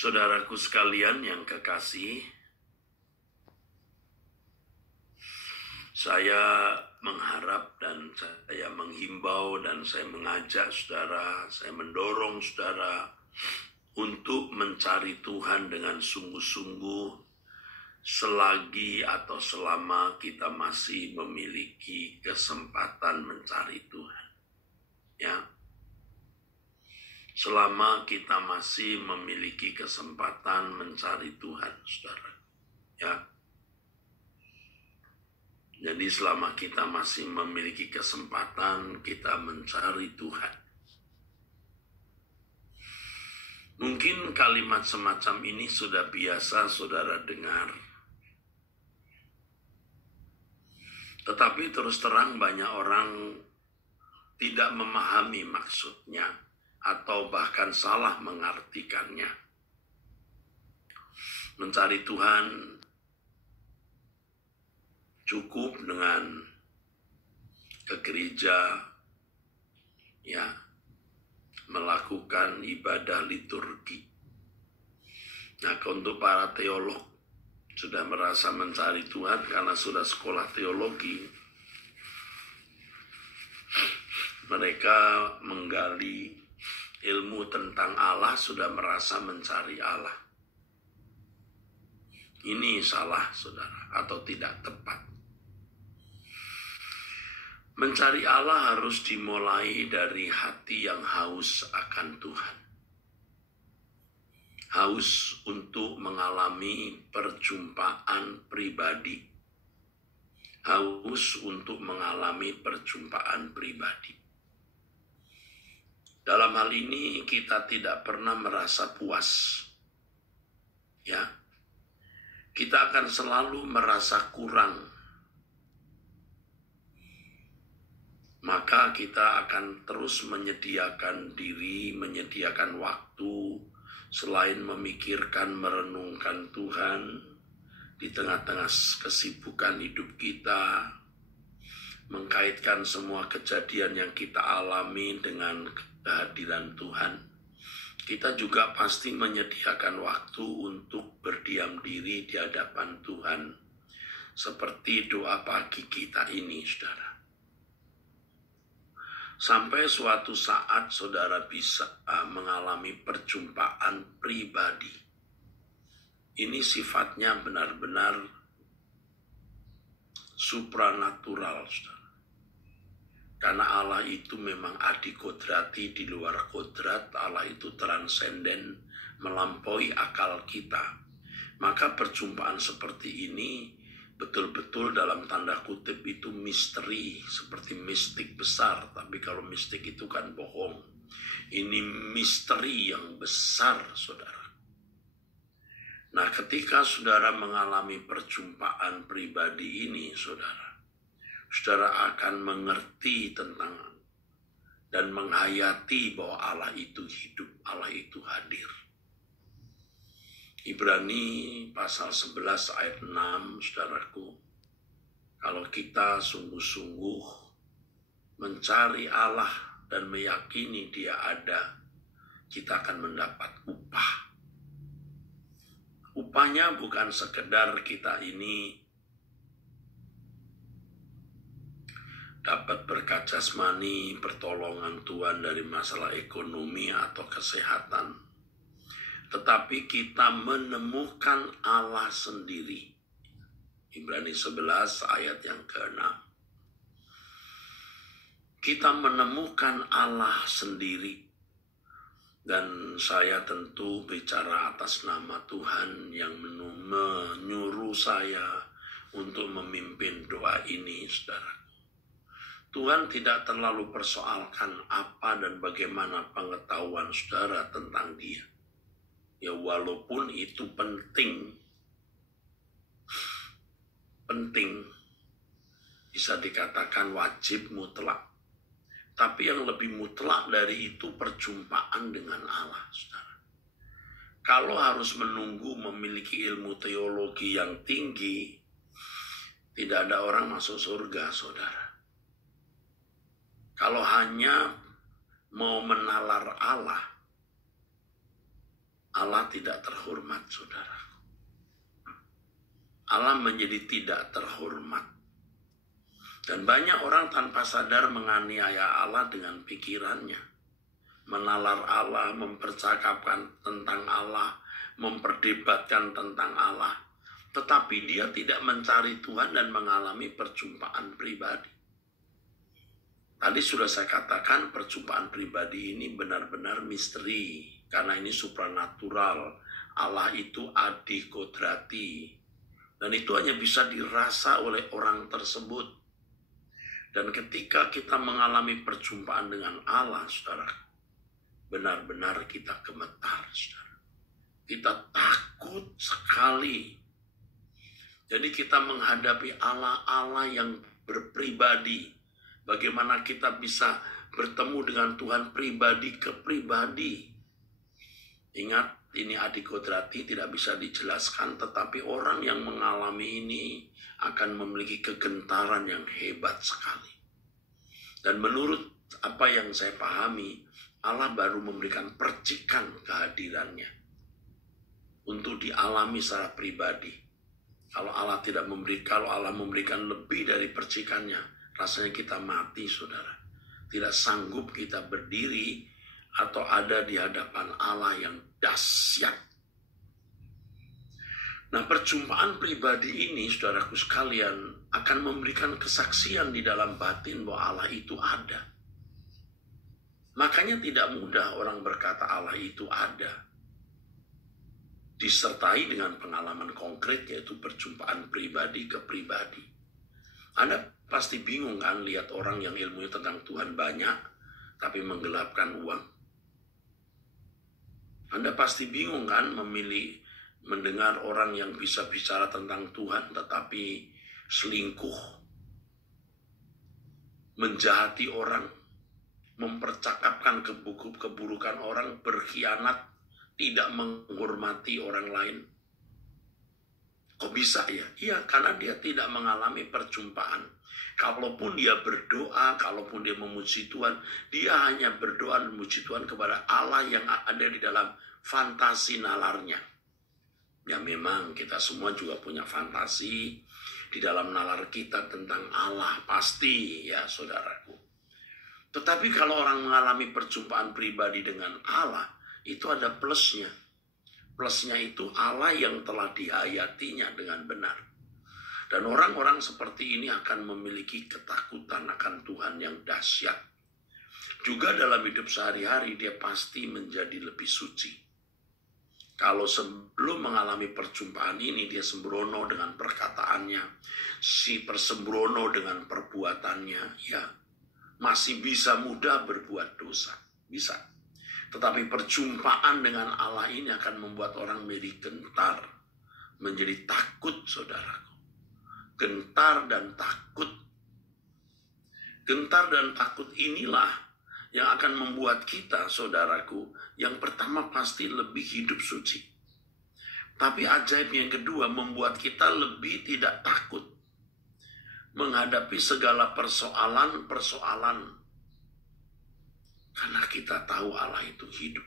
Saudaraku sekalian yang kekasih, saya mengharap dan saya menghimbau dan saya mengajak saudara, saya mendorong saudara untuk mencari Tuhan dengan sungguh-sungguh selagi atau selama kita masih memiliki kesempatan mencari Tuhan. Ya. Selama kita masih memiliki kesempatan mencari Tuhan, saudara. Ya. Jadi selama kita masih memiliki kesempatan, kita mencari Tuhan. Mungkin kalimat semacam ini sudah biasa saudara dengar. Tetapi terus terang banyak orang tidak memahami maksudnya atau bahkan salah mengartikannya. Mencari Tuhan cukup dengan ke gereja, ya, melakukan ibadah liturgi. Nah, untuk para teolog sudah merasa mencari Tuhan karena sudah sekolah teologi. Mereka menggali ilmu tentang Allah, sudah merasa mencari Allah. Ini salah, saudara, atau tidak tepat. Mencari Allah harus dimulai dari hati yang haus akan Tuhan. Haus untuk mengalami perjumpaan pribadi. Haus untuk mengalami perjumpaan pribadi. Dalam hal ini kita tidak pernah merasa puas. Ya. Kita akan selalu merasa kurang. Maka kita akan terus menyediakan diri, menyediakan waktu, selain memikirkan, merenungkan Tuhan, di tengah-tengah kesibukan hidup kita, mengkaitkan semua kejadian yang kita alami dengan kehadiran Tuhan. Kita juga pasti menyediakan waktu untuk berdiam diri di hadapan Tuhan, seperti doa pagi kita ini, saudara. Sampai suatu saat saudara bisa mengalami perjumpaan pribadi. Ini sifatnya benar-benar supranatural, saudara. Karena Allah itu memang adikodrati, di luar kodrat. Allah itu transenden, melampaui akal kita. Maka perjumpaan seperti ini betul-betul dalam tanda kutip itu misteri, seperti mistik besar. Tapi kalau mistik itu kan bohong. Ini misteri yang besar, saudara. Nah, ketika saudara mengalami perjumpaan pribadi ini, saudara akan mengerti tentang dan menghayati bahwa Allah itu hidup, Allah itu hadir. Ibrani pasal 11 ayat 6, saudaraku. Kalau kita sungguh-sungguh mencari Allah dan meyakini Dia ada, kita akan mendapat upah. Upahnya bukan sekedar kita ini dapat berkat jasmani, pertolongan Tuhan dari masalah ekonomi atau kesehatan. Tetapi kita menemukan Allah sendiri. Ibrani 11 ayat yang ke-6. Kita menemukan Allah sendiri. Dan saya tentu bicara atas nama Tuhan yang menyuruh saya untuk memimpin doa ini, saudara. Tuhan tidak terlalu persoalkan apa dan bagaimana pengetahuan saudara tentang Dia. Ya, walaupun itu penting, bisa dikatakan wajib mutlak. Tapi yang lebih mutlak dari itu perjumpaan dengan Allah, saudara. Kalau harus menunggu memiliki ilmu teologi yang tinggi, tidak ada orang masuk surga, saudara. Kalau hanya mau menalar Allah, Allah tidak terhormat, saudara. Allah menjadi tidak terhormat. Dan banyak orang tanpa sadar menganiaya Allah dengan pikirannya. Menalar Allah, mempercakapkan tentang Allah, memperdebatkan tentang Allah. Tetapi dia tidak mencari Tuhan dan mengalami perjumpaan pribadi. Tadi sudah saya katakan perjumpaan pribadi ini benar-benar misteri. Karena ini supranatural. Allah itu adikodrati. Dan itu hanya bisa dirasa oleh orang tersebut. Dan ketika kita mengalami perjumpaan dengan Allah, saudara, benar-benar kita gemetar, saudara. Kita takut sekali. Jadi kita menghadapi Allah yang berpribadi. Bagaimana kita bisa bertemu dengan Tuhan pribadi ke pribadi. Ingat, ini adikodrati tidak bisa dijelaskan, tetapi orang yang mengalami ini akan memiliki kegentaran yang hebat sekali. Dan menurut apa yang saya pahami, Allah baru memberikan percikan kehadirannya untuk dialami secara pribadi. Kalau Allah memberikan lebih dari percikannya, rasanya kita mati, saudara. Tidak sanggup kita berdiri atau ada di hadapan Allah yang dahsyat. Nah, perjumpaan pribadi ini, saudaraku sekalian, akan memberikan kesaksian di dalam batin bahwa Allah itu ada. Makanya tidak mudah orang berkata Allah itu ada. Disertai dengan pengalaman konkret, yaitu perjumpaan pribadi ke pribadi. Anda pasti bingung kan lihat orang yang ilmunya tentang Tuhan banyak, tapi menggelapkan uang. Anda pasti bingung kan mendengar orang yang bisa bicara tentang Tuhan, tetapi selingkuh, menjahati orang, mempercakapkan keburukan orang, berkhianat, tidak menghormati orang lain. Kok bisa ya? Iya, karena dia tidak mengalami perjumpaan. Kalaupun dia berdoa, kalaupun dia memuji Tuhan, dia hanya berdoa dan memuji Tuhan kepada Allah yang ada di dalam fantasi nalarnya. Ya memang kita semua juga punya fantasi di dalam nalar kita tentang Allah, pasti ya saudaraku. Tetapi kalau orang mengalami perjumpaan pribadi dengan Allah, itu ada plusnya. Plusnya itu Allah yang telah dihayatinya dengan benar. Dan orang-orang seperti ini akan memiliki ketakutan akan Tuhan yang dahsyat. Juga dalam hidup sehari-hari dia pasti menjadi lebih suci. Kalau sebelum mengalami perjumpaan ini dia sembrono dengan perkataannya, si persembrono dengan perbuatannya, ya masih bisa mudah berbuat dosa, bisa. Tetapi perjumpaan dengan Allah ini akan membuat orang menjadi gentar, menjadi takut, saudaraku. Gentar dan takut. Gentar dan takut inilah yang akan membuat kita, saudaraku, yang pertama pasti lebih hidup suci. Tapi ajaib yang kedua membuat kita lebih tidak takut menghadapi segala persoalan-persoalan. Karena kita tahu Allah itu hidup.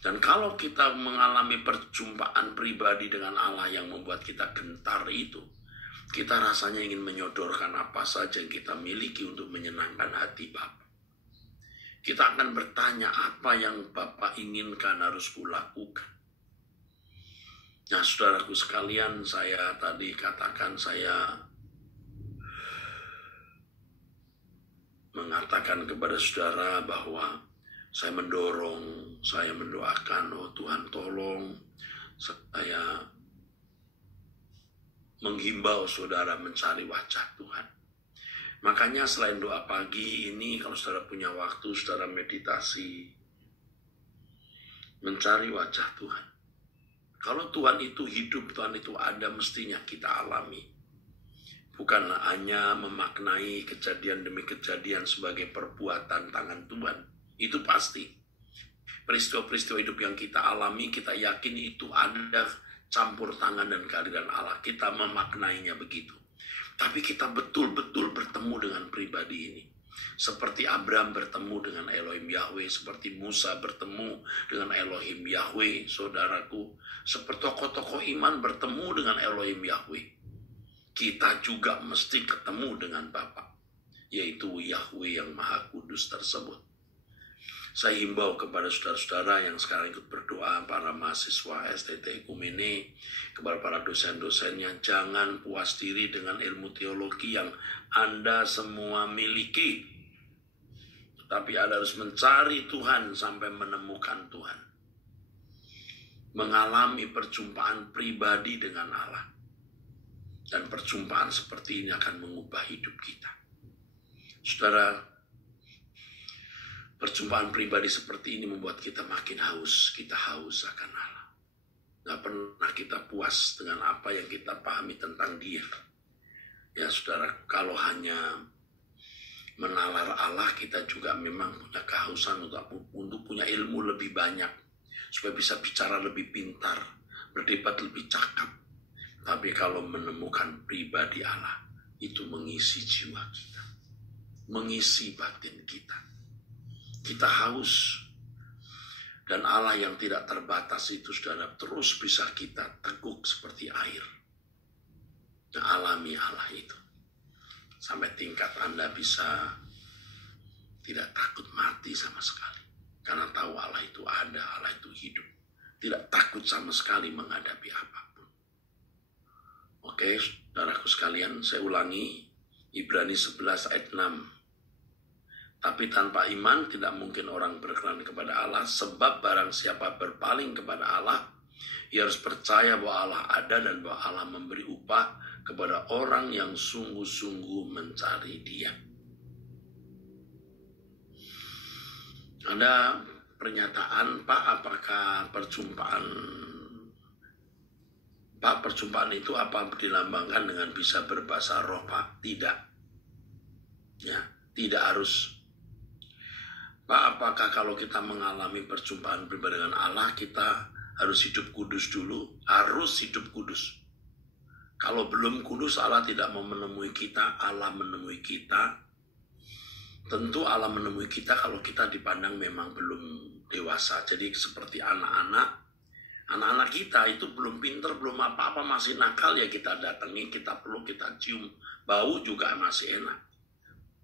Dan kalau kita mengalami perjumpaan pribadi dengan Allah yang membuat kita gentar itu, kita rasanya ingin menyodorkan apa saja yang kita miliki untuk menyenangkan hati Bapa. Kita akan bertanya apa yang Bapa inginkan harus kulakukan. Nah, saudaraku sekalian, saya tadi katakan saya mengatakan kepada saudara bahwa saya mendorong, saya mendoakan, oh Tuhan tolong, saya menghimbau saudara mencari wajah Tuhan. Makanya selain doa pagi ini, kalau saudara punya waktu, saudara meditasi, mencari wajah Tuhan. Kalau Tuhan itu hidup, Tuhan itu ada, mestinya kita alami. Bukanlah hanya memaknai kejadian demi kejadian sebagai perbuatan tangan Tuhan. Itu pasti. Peristiwa-peristiwa hidup yang kita alami, kita yakin itu ada campur tangan dan kehadiran Allah. Kita memaknainya begitu. Tapi kita betul-betul bertemu dengan pribadi ini. Seperti Abraham bertemu dengan Elohim Yahweh, seperti Musa bertemu dengan Elohim Yahweh, saudaraku. Seperti tokoh-tokoh iman bertemu dengan Elohim Yahweh. Kita juga mesti ketemu dengan Bapa, yaitu Yahweh yang Maha Kudus tersebut. Saya himbau kepada saudara-saudara yang sekarang ikut berdoa, para mahasiswa STT Ekumene, kepada para dosen-dosennya, jangan puas diri dengan ilmu teologi yang Anda semua miliki. Tapi Anda harus mencari Tuhan sampai menemukan Tuhan. Mengalami perjumpaan pribadi dengan Allah. Dan perjumpaan seperti ini akan mengubah hidup kita. Saudara, perjumpaan pribadi seperti ini membuat kita makin haus. Kita haus akan Allah. Gak pernah kita puas dengan apa yang kita pahami tentang Dia. Ya saudara, kalau hanya menalar Allah, kita juga memang punya kehausan untuk punya ilmu lebih banyak. Supaya bisa bicara lebih pintar, berdebat lebih cakap. Tapi kalau menemukan pribadi Allah, itu mengisi jiwa kita. Mengisi batin kita. Kita haus. Dan Allah yang tidak terbatas itu, saudara, terus bisa kita teguk seperti air. Dan alami Allah itu. Sampai tingkat Anda bisa tidak takut mati sama sekali. Karena tahu Allah itu ada, Allah itu hidup. Tidak takut sama sekali menghadapi apapun. Oke, saudaraku sekalian, saya ulangi. Ibrani 11 ayat 6. Tapi tanpa iman tidak mungkin orang berkenan kepada Allah, sebab barang siapa berpaling kepada Allah, ia harus percaya bahwa Allah ada dan bahwa Allah memberi upah kepada orang yang sungguh-sungguh mencari Dia. Ada pernyataan, Pak, apakah perjumpaan itu apa dilambangkan dengan bisa berbahasa roh, Pak? Tidak. Ya, tidak harus. Pak, apakah kalau kita mengalami perjumpaan pribadi dengan Allah, kita harus hidup kudus dulu? Harus hidup kudus. Kalau belum kudus, Allah tidak mau menemui kita, Allah menemui kita. Tentu Allah menemui kita kalau kita dipandang memang belum dewasa. Jadi seperti anak-anak kita itu belum pinter, belum apa-apa, masih nakal, ya kita datangi, kita peluk, kita cium. Bau juga masih enak.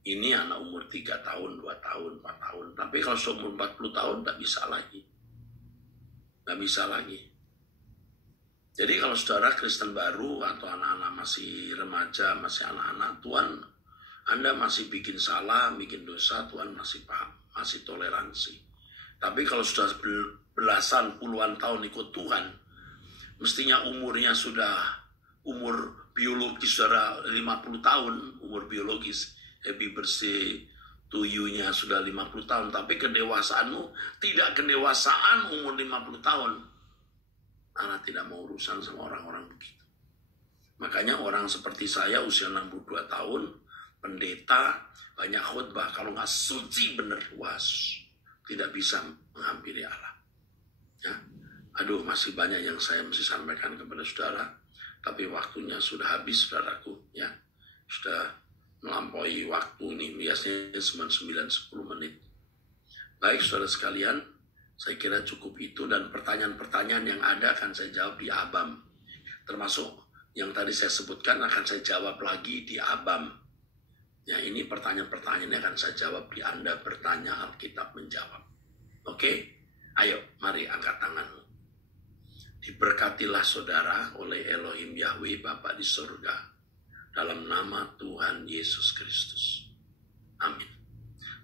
Ini anak umur 3 tahun, 2 tahun, 4 tahun. Tapi kalau seumur 40 tahun, tidak bisa lagi. Tidak bisa lagi. Jadi kalau saudara Kristen baru atau anak-anak masih remaja, masih anak-anak, Tuhan, Anda masih bikin salah, bikin dosa, Tuhan masih paham, masih toleransi. Tapi kalau sudah belasan, puluhan tahun ikut Tuhan, mestinya umurnya sudah umur biologis, saudara 50 tahun, umur biologis. Happy birthday to you-nya sudah 50 tahun. Tapi kedewasaanmu tidak kedewasaan umur 50 tahun. Allah tidak mau urusan sama orang-orang begitu. Makanya orang seperti saya usia 62 tahun, pendeta, banyak khutbah, kalau nggak suci bener, tidak bisa menghampiri Allah. Ya. Aduh, masih banyak yang saya mesti sampaikan kepada saudara, tapi waktunya sudah habis, saudaraku. Ya, sudah melampaui waktu ini, biasanya cuma 9-10 menit. Baik, saudara sekalian, saya kira cukup itu, dan pertanyaan-pertanyaan yang ada akan saya jawab di ABAM. Termasuk yang tadi saya sebutkan akan saya jawab lagi di ABAM. Ya, ini pertanyaan-pertanyaannya akan saya jawab di Anda bertanya, Alkitab menjawab. Oke? Ayo, mari angkat tanganmu. Diberkatilah saudara oleh Elohim Yahweh Bapa di surga. Dalam nama Tuhan Yesus Kristus. Amin.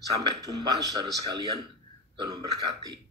Sampai jumpa saudara sekalian. Tuhan memberkati.